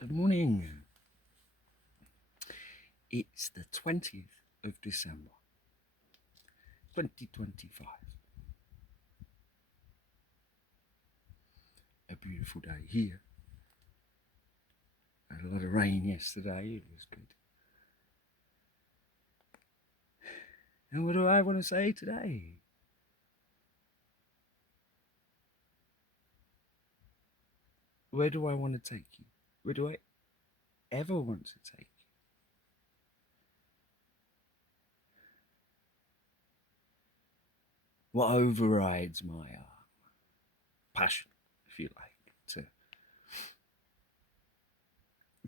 Good morning. It's the 20th of December, 2025. A beautiful day here. Had a lot of rain yesterday. It was good. And what do I want to say today? Where do I want to take you? Where do I ever want to take you? What overrides my passion, if you like,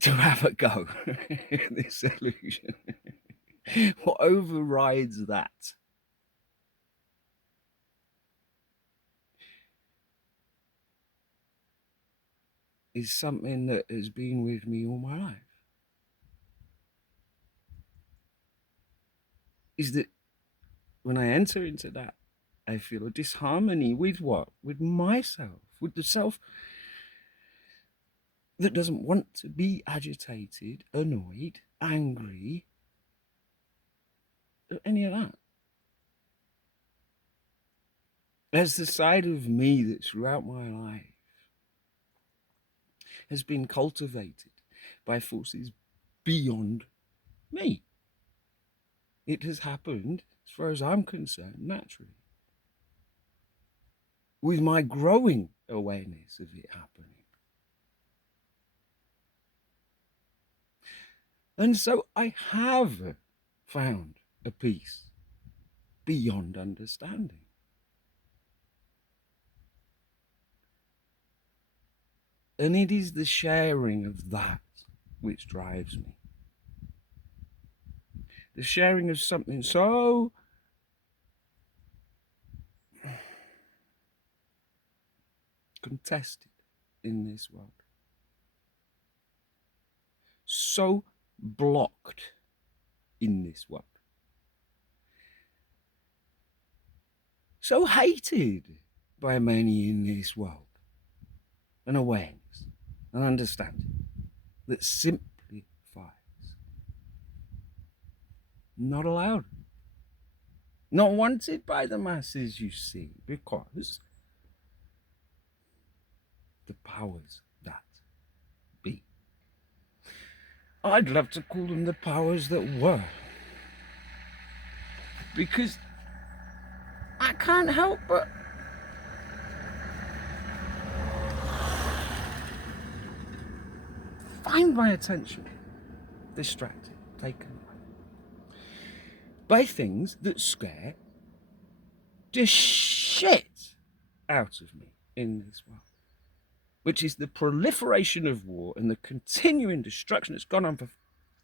to have a go at this illusion? What overrides that is something that has been with me all my life. Is that when I enter into that, I feel a disharmony with what? With myself, with the self that doesn't want to be agitated, annoyed, angry, any of that. There's the side of me that throughout my life has been cultivated by forces beyond me. It has happened, as far as I'm concerned, naturally. With my growing awareness of it happening. And so I have found a peace beyond understanding. And it is the sharing of that which drives me. The sharing of something so contested in this world, so blocked in this world, so hated by many in this world, an awareness, an understanding that simplifies. Not allowed, not wanted by the masses, you see, because the powers that be. I'd love to call them the powers that were, because I can't help but find my attention distracted, taken away by things that scare the shit out of me in this world, which is the proliferation of war and the continuing destruction that's gone on for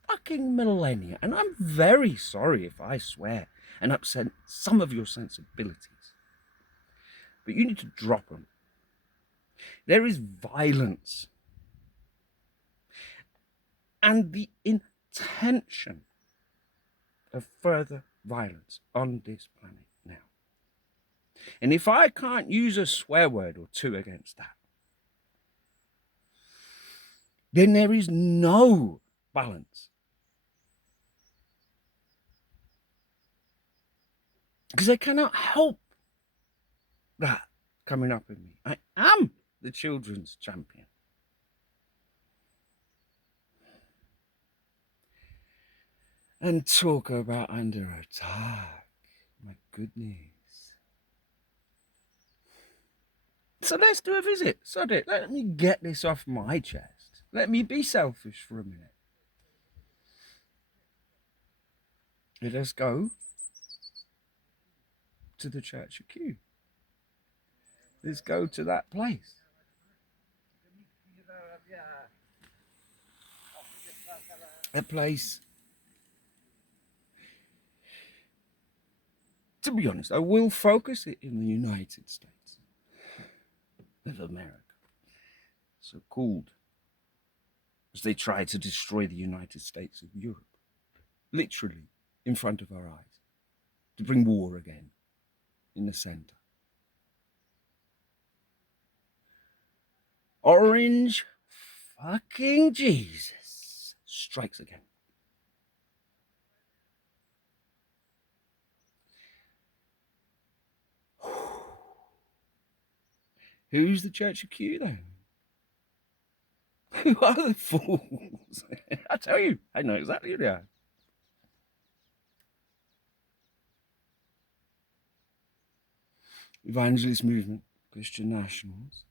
fucking millennia. And I'm very sorry if I swear and upset some of your sensibilities, but you need to drop them. There is violence and the intention of further violence on this planet now. And if I can't use a swear word or two against that, then there is no balance. Because I cannot help that coming up in me. I am the children's champion. And talk about under attack. My goodness. So let's do a visit. Sod it. Let me get this off my chest. Let me be selfish for a minute. Let us go to the Church of Q. Let's go to that place. A place, to be honest, I will focus it in the United States of America, so called, as they try to destroy the United States of Europe, literally in front of our eyes, to bring war again in the center. Orange fucking Jesus strikes again. Who's the Church of Q then? Who are the fools? I tell you, I know exactly who they are. Evangelist movement, Christian nationals,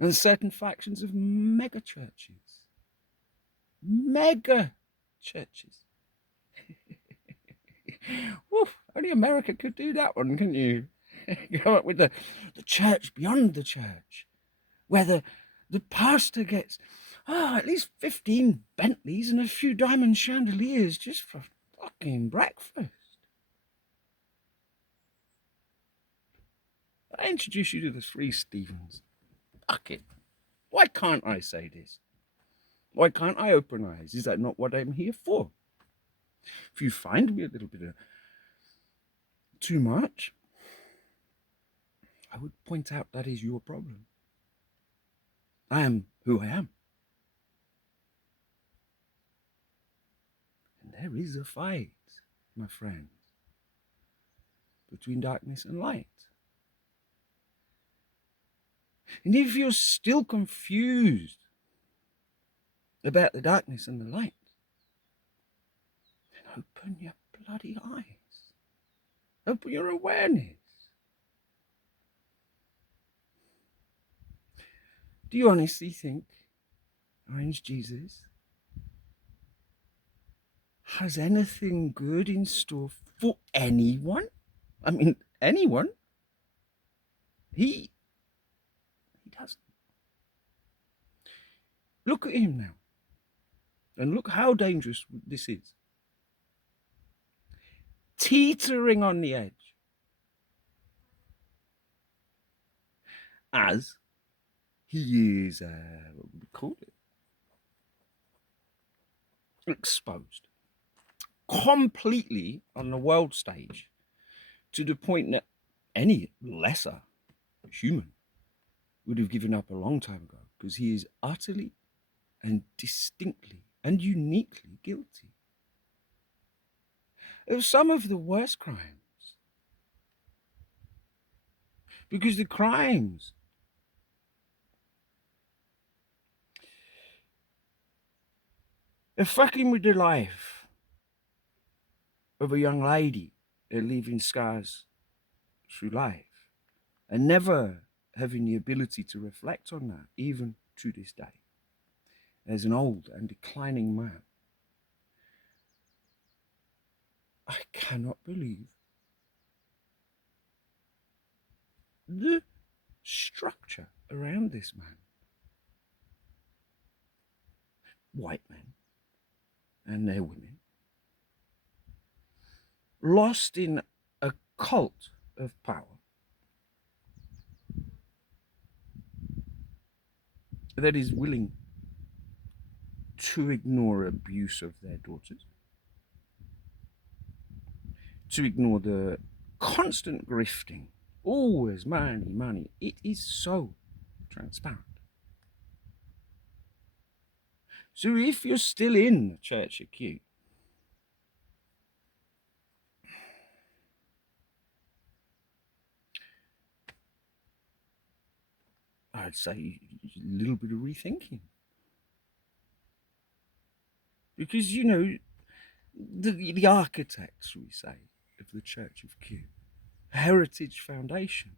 and certain factions of mega churches. Mega churches. Woof, only America could do that one, couldn't you? Come up with the church beyond the church, where the pastor gets at least 15 Bentleys and a few diamond chandeliers just for fucking breakfast. I introduce you to the three Stephens. Fuck it. Why can't I say this? Why can't I open eyes? Is that not what I'm here for? If you find me a little bit of too much, I would point out that is your problem. I am who I am. And there is a fight, my friends, between darkness and light. And if you're still confused about the darkness and the light, then open your bloody eyes. Open your awareness. Do you honestly think Orange Jesus has anything good in store for anyone? I mean, anyone? He doesn't. Look at him now. And look how dangerous this is. Teetering on the edge. As he is, what would we call it? Exposed. Completely on the world stage. To the point that any lesser human would have given up a long time ago. Because he is utterly and distinctly and uniquely guilty of some of the worst crimes. Because the crimes are fucking with the life of a young lady and leaving scars through life and never having the ability to reflect on that, even to this day, as an old and declining man. I cannot believe the structure around this man. White men and their women, lost in a cult of power that is willing to ignore abuse of their daughters, to ignore the constant grifting, always money, money. It is so transparent. So if you're still in the Church of Q, I'd say a little bit of rethinking. Because, you know, the architects, we say, of the Church of Q, Heritage Foundation,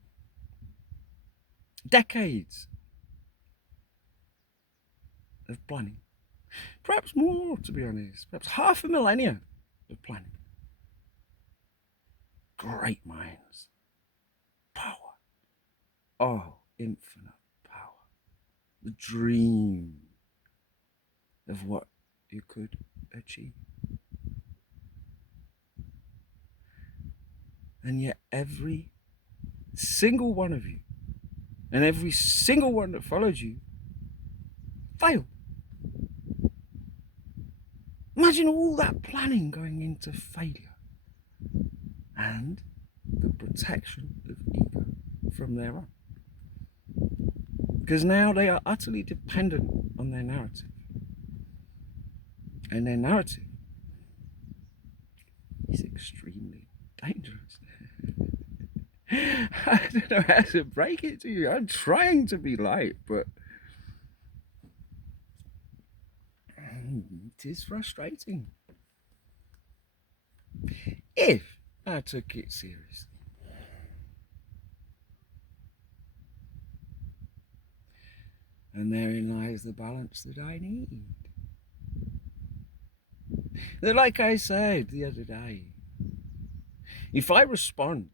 decades of planning, perhaps more, to be honest, perhaps half a millennia of planning. Great minds, power, oh, infinite power, the dream of what you could achieve. And yet every single one of you and every single one that followed you failed. Imagine all that planning going into failure and the protection of ego from there on. Because now they are utterly dependent on their narrative. And their narrative is extremely dangerous. I don't know how to break it to you. I'm trying to be light, but it is frustrating. If I took it seriously. And therein lies the balance that I need. That, like I said the other day, if I respond,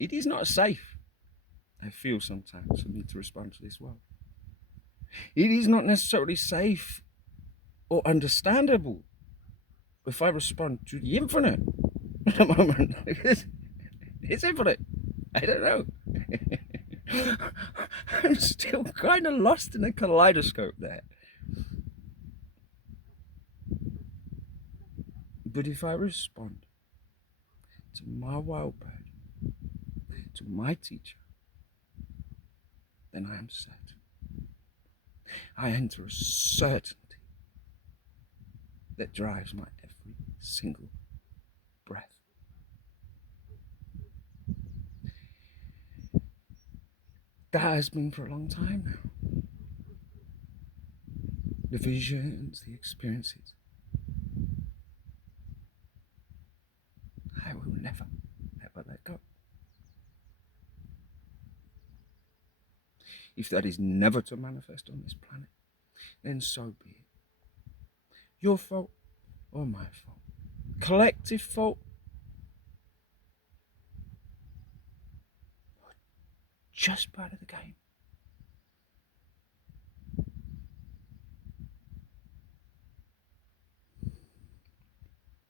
it is not safe, I feel sometimes, for me to respond to this world. It is not necessarily safe or understandable if I respond to the infinite at the moment. It's infinite. I don't know. I'm still kind of lost in a kaleidoscope there. But if I respond to my wild bird, to my teacher, then I am certain. I enter a certainty that drives my every single breath. That has been for a long time now. The visions, the experiences. I will never, ever let go. If that is never to manifest on this planet, then so be it. Your fault or my fault. Collective fault. Just part of the game.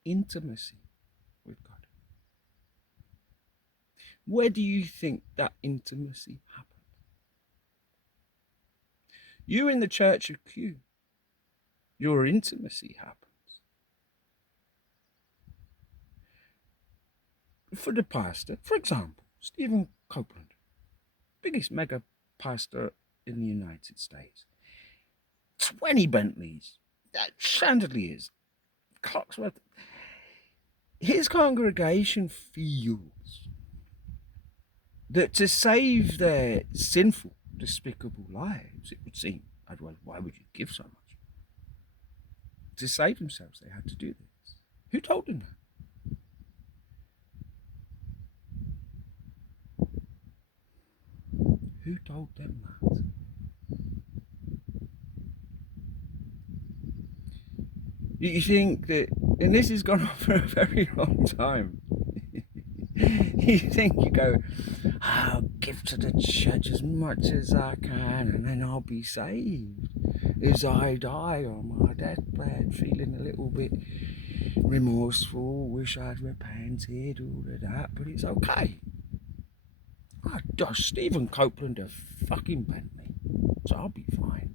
Intimacy with God. Where do you think that intimacy happened? You in the Church of Q, your intimacy happens. For the pastor, for example, Stephen Copeland, biggest mega pastor in the United States. 20 Bentleys, chandeliers, clocks worth. His congregation feels that to save their sinful, despicable lives, it would seem, otherwise why would you give so much? To save themselves, they had to do this. Who told them that? Who told them that? You think that, and this has gone on for a very long time, you think you go, I'll give to the church as much as I can and then I'll be saved. As I die on my deathbed, feeling a little bit remorseful, wish I'd repented, all of that, but it's okay. I does Stephen Copeland a fucking Bentley, so I'll be fine.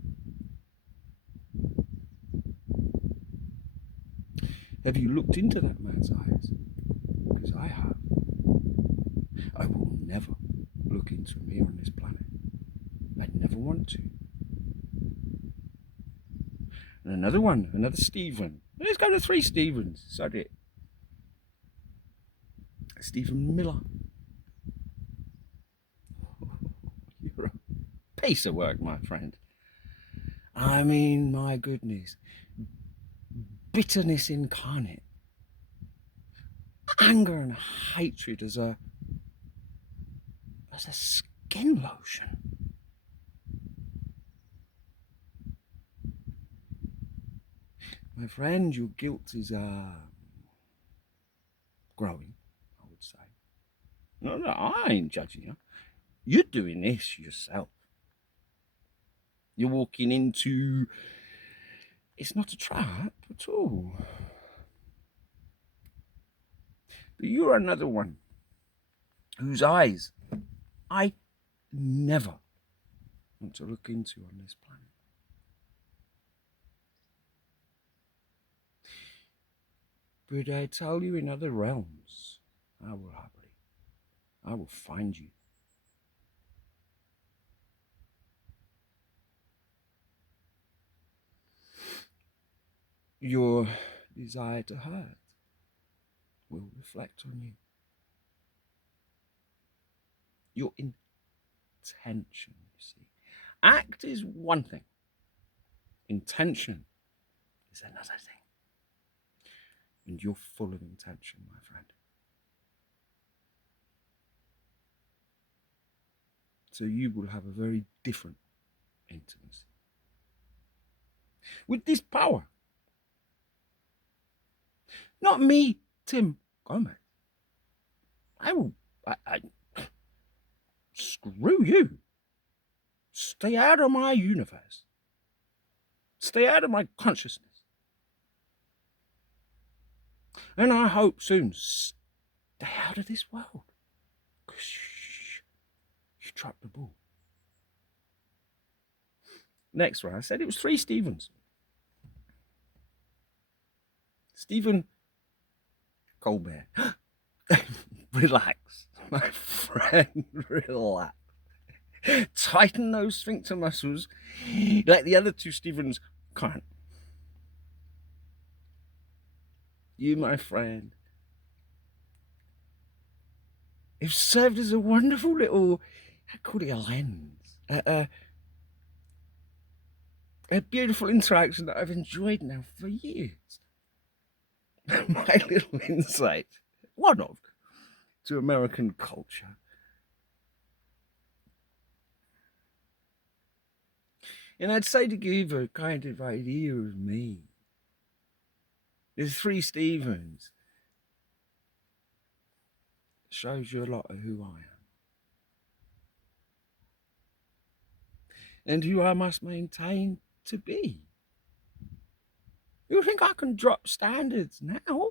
Have you looked into that man's eyes? Because I have. I will never look into him here on this planet. I'd never want to. And another one, another Stephen. Let's go to 3 Stephens. So it. Stephen Miller. You're a piece of work, my friend. I mean, my goodness. Bitterness incarnate. Anger and hatred as a skin lotion. My friend, your guilt is growing, I would say. No, I ain't judging you. You're doing this yourself. You're walking into, it's not a trap at all. But you're another one whose eyes I never want to look into on this planet. But I tell you, in other realms, I will find you. your desire to hurt will reflect on you. Your intention, you see. Act is one thing. Intention is another thing. And you're full of intention, my friend. So you will have a very different intimacy with this power. Not me, Tim Gomez. I screw you. Stay out of my universe. Stay out of my consciousness. And I hope soon, stay out of this world. Because you dropped the ball. Next one, I said it was 3 Stephens. Stephen Colbert. Relax, my friend, relax. Tighten those sphincter muscles like the other 2 Stephens can't. You, my friend, have served as a wonderful little, I call it a lens, a beautiful interaction that I've enjoyed now for years. My little insight, one of, to American culture. And I'd say to give a kind of idea of me, there's 3 Stephens. Shows you a lot of who I am. And who I must maintain to be. You think I can drop standards now?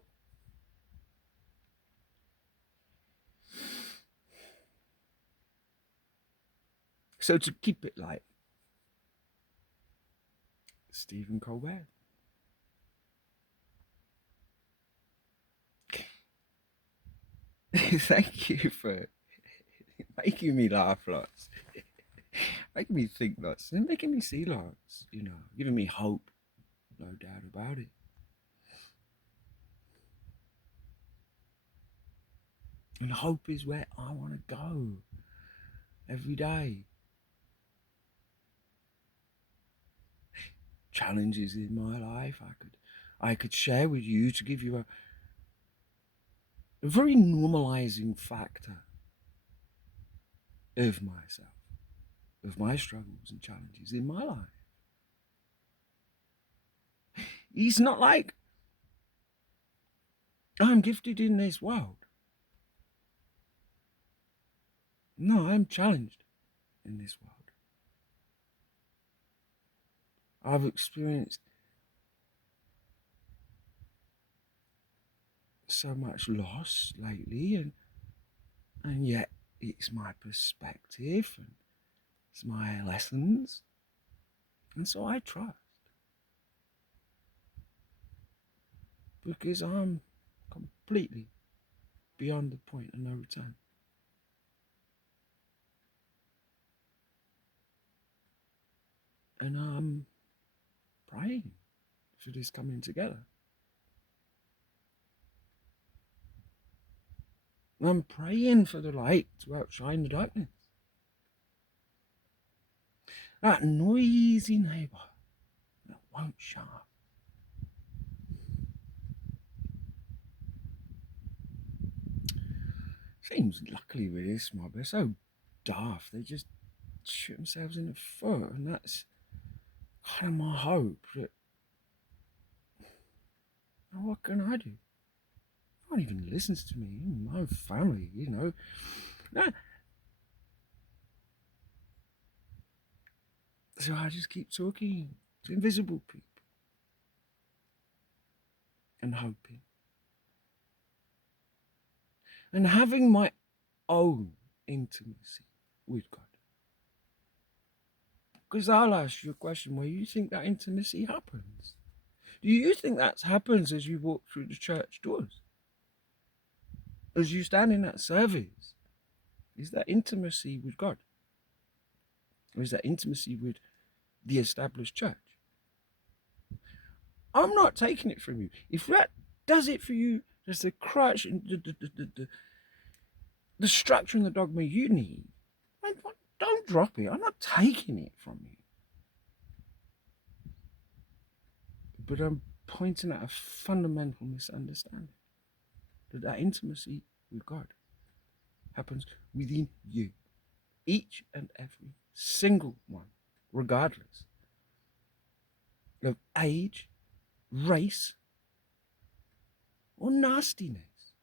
So to keep it light, Stephen Colbert. Thank you for making me laugh lots, making me think lots, and making me see lots, giving me hope, no doubt about it. And hope is where I want to go every day. Challenges in my life I could share with you to give you a very normalizing factor of myself, of my struggles and challenges in my life. It's not like I'm gifted in this world. No, I'm challenged in this world. I've experienced so much loss lately, and yet it's my perspective and it's my lessons, and so I trust, because I'm completely beyond the point of no return. And I'm praying for this coming together. I'm praying for the light to outshine the darkness. That noisy neighbour that won't shut up. Seems luckily with this mob, they're so daft, they just shoot themselves in the foot, and that's kind of my hope that, what can I do? No one even listens to me, no family, No. So I just keep talking to invisible people and hoping. And having my own intimacy with God. Because I'll ask you a question, where you think that intimacy happens? Do you think that happens as you walk through the church doors? As you stand in that service? Is that intimacy with God? Or is that intimacy with the established church? I'm not taking it from you. If that does it for you, there's the crutch and the structure and the dogma you need. Don't drop it. I'm not taking it from you. But I'm pointing out a fundamental misunderstanding. That intimacy with God happens within you. Each and every single one, regardless of age, race, or nastiness.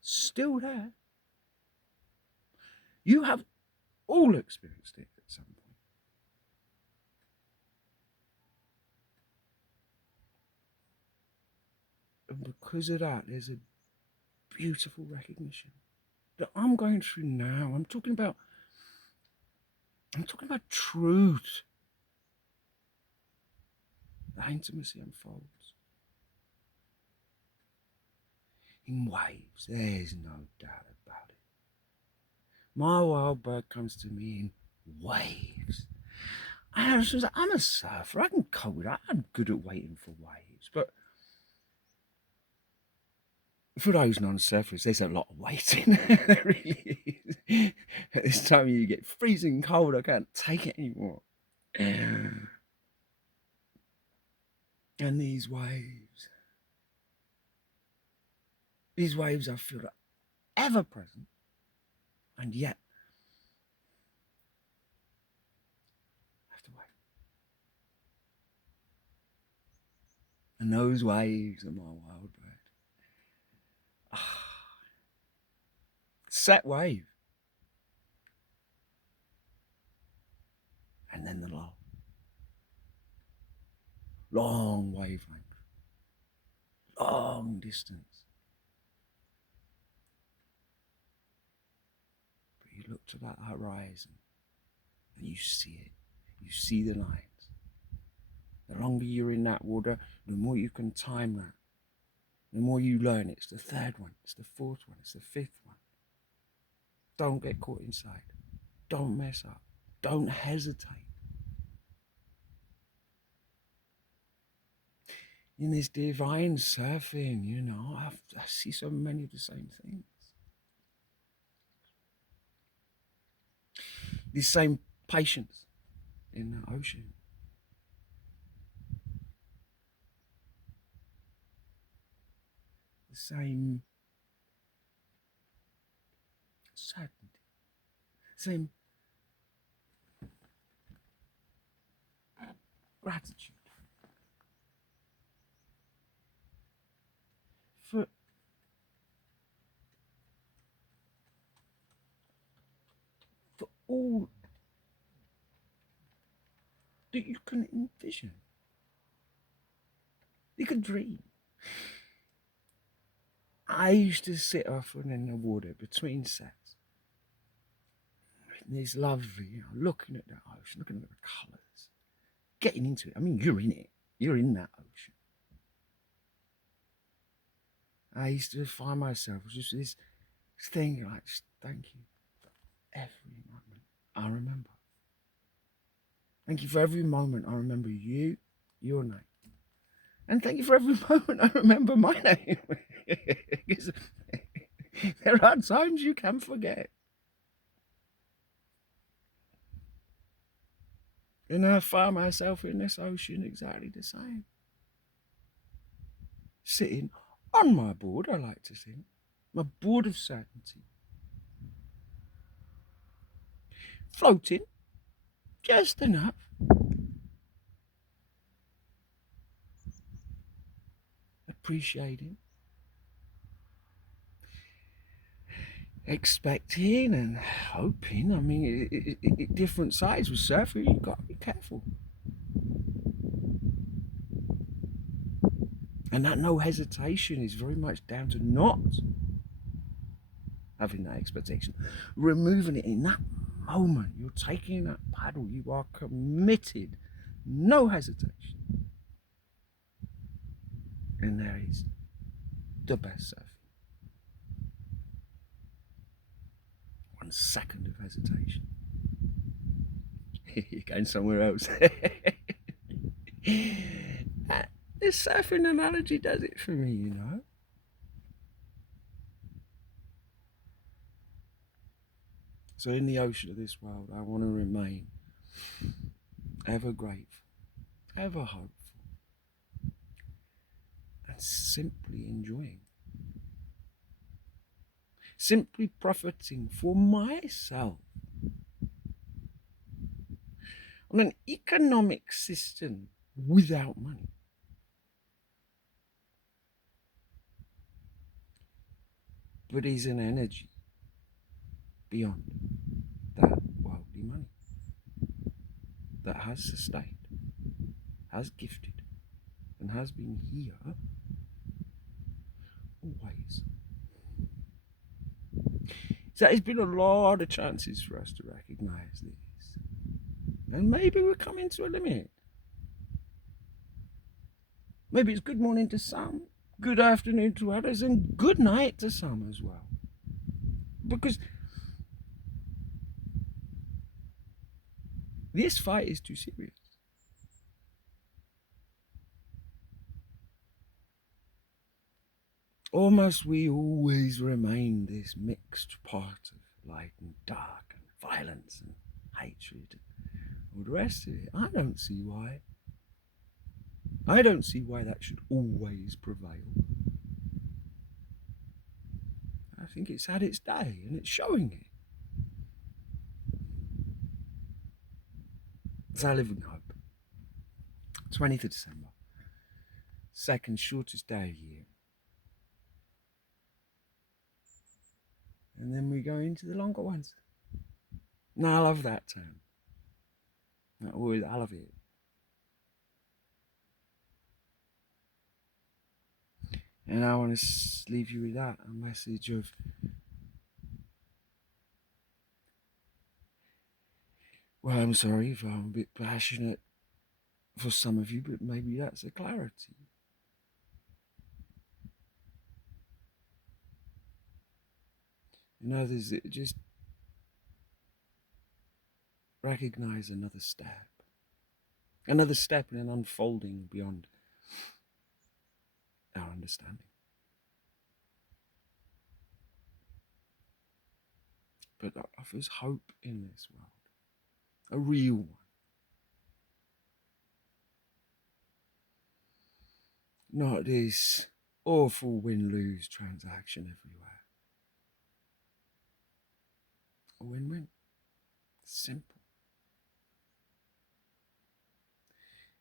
Still there. You have all experienced it at some point. And because of that, there's a beautiful recognition that I'm going through now. I'm talking about truth. The intimacy unfolds in waves. There's no doubt about it. My wild bird comes to me in waves. And I was like, I'm a surfer. I can code. I'm good at waiting for waves. But for those non-surfers, there's a lot of waiting. There really is. At this time of year, you get freezing cold. I can't take it anymore. And these waves I feel are ever present, and yet I have to wait. And those waves are my wild bird. Set wave. And then the lull. Long wavelength. Long distance. But you look to that horizon and you see it. You see the lines. The longer you're in that water, the more you can time that. The more you learn. It's the third one. It's the fourth one. It's the fifth one. Don't get caught inside. Don't mess up. Don't hesitate. In this divine surfing, I see so many of the same things. The same patience in the ocean. The same certainty. Same gratitude. For all that you can envision. You can dream. I used to sit often in the water between sets. And it's lovely, looking at the ocean, looking at the colours, getting into it. I mean, you're in it. You're in that ocean. I used to find myself just this thing like, thank you for every moment I remember. Thank you for every moment I remember you, your name. And thank you for every moment I remember my name. Because there are times you can forget. And I find myself in this ocean exactly the same. Sitting on my board, I like to think. My board of certainty. Floating just enough. Appreciating. Expecting and hoping. I mean, different sides with surfing, you've got to be careful. And that no hesitation is very much down to not having that expectation, removing it in that moment. You're taking that paddle, you are committed, no hesitation. And there is the best surfing. 1 second of hesitation. You're going somewhere else. This surfing analogy does it for me, you know. So in the ocean of this world, I want to remain ever grateful, ever hopeful, and simply enjoying, simply profiting for myself on an economic system without money. But is an energy beyond that worldly money that has sustained, has gifted, and has been here always. So there's been a lot of chances for us to recognize this. And maybe we're coming to a limit. Maybe it's good morning to some, good afternoon to others, and good night to some as well. Because this fight is too serious. Or must we always remain this mixed part of light and dark and violence and hatred and all the rest of it? I don't see why. I don't see why that should always prevail. I think it's had its day and it's showing it. So I live in hope. 20th of December, second shortest day of the year. And then we go into the longer ones. Now I love that term. I love it. And I want to leave you with that, a message of well, I'm sorry if I'm a bit passionate for some of you, but maybe that's a clarity. And others that just recognize another step in an unfolding beyond our understanding. But that offers hope in this world, a real one. Not this awful win-lose transaction everywhere. A win-win. Simple.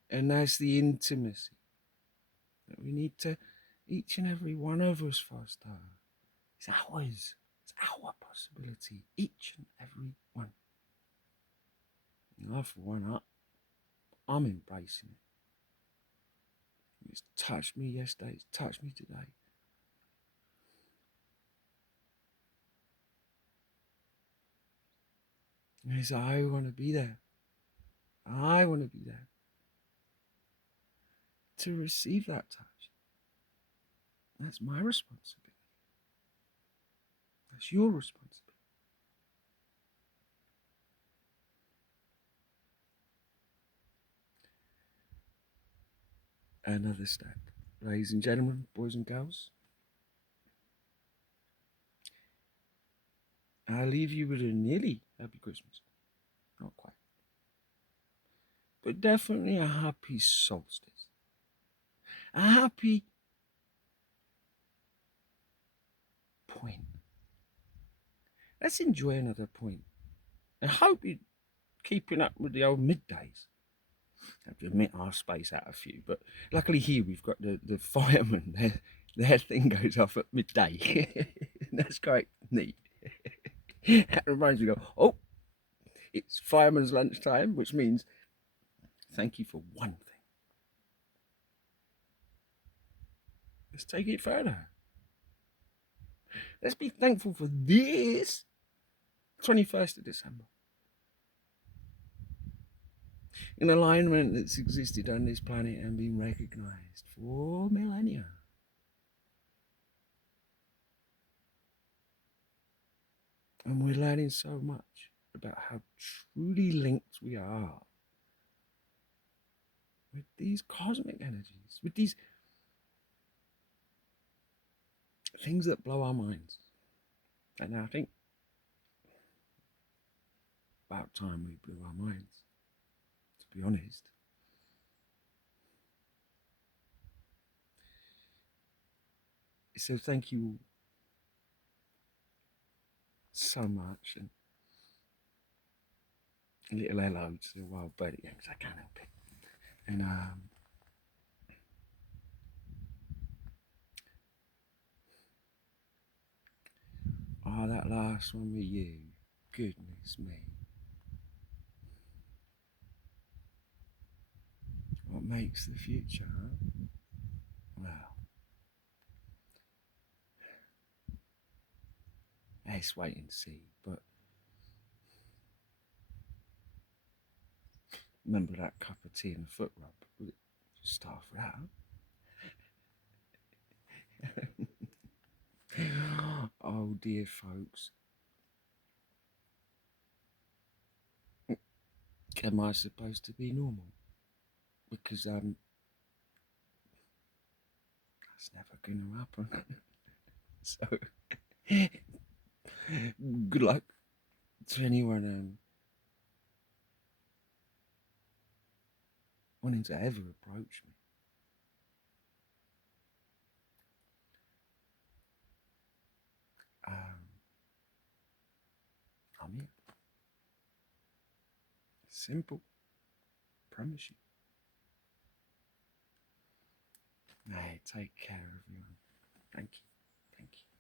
And that's the intimacy that we need to, each and every one of us foster. It's ours. It's our possibility. Each and every one. And I, for one, I'm embracing it. It's touched me yesterday. It's touched me today. And so I want to be there. I want to be there to receive that touch. That's my responsibility. That's your responsibility. Another step. Ladies and gentlemen, boys and girls, I leave you with a nearly happy Christmas. Not quite. But definitely a happy solstice. A happy point. Let's enjoy another point. I hope you're keeping up with the old middays. I have to admit, I'll space out a few, but luckily here we've got the firemen. Their thing goes off at midday. That's quite neat. That reminds me, oh, it's fireman's lunchtime, which means thank you for one thing. Let's take it further. Let's be thankful for this 21st of December. An alignment that's existed on this planet and been recognized for millennia. And we're learning so much about how truly linked we are with these cosmic energies, with these things that blow our minds. And I think about time we blew our minds, to be honest. So thank you so much, and a little hello to the wild birdie, because I can't help it. And that last one with you, goodness me. What makes the future, huh? Well, let's wait and see. But remember that cup of tea and a foot rub? Start for that. Oh dear, folks. Am I supposed to be normal? Because that's never gonna happen. So good luck to anyone wanting to ever approach me. I'm here. Simple. Promise you. Hey, take care, everyone. Thank you. Thank you.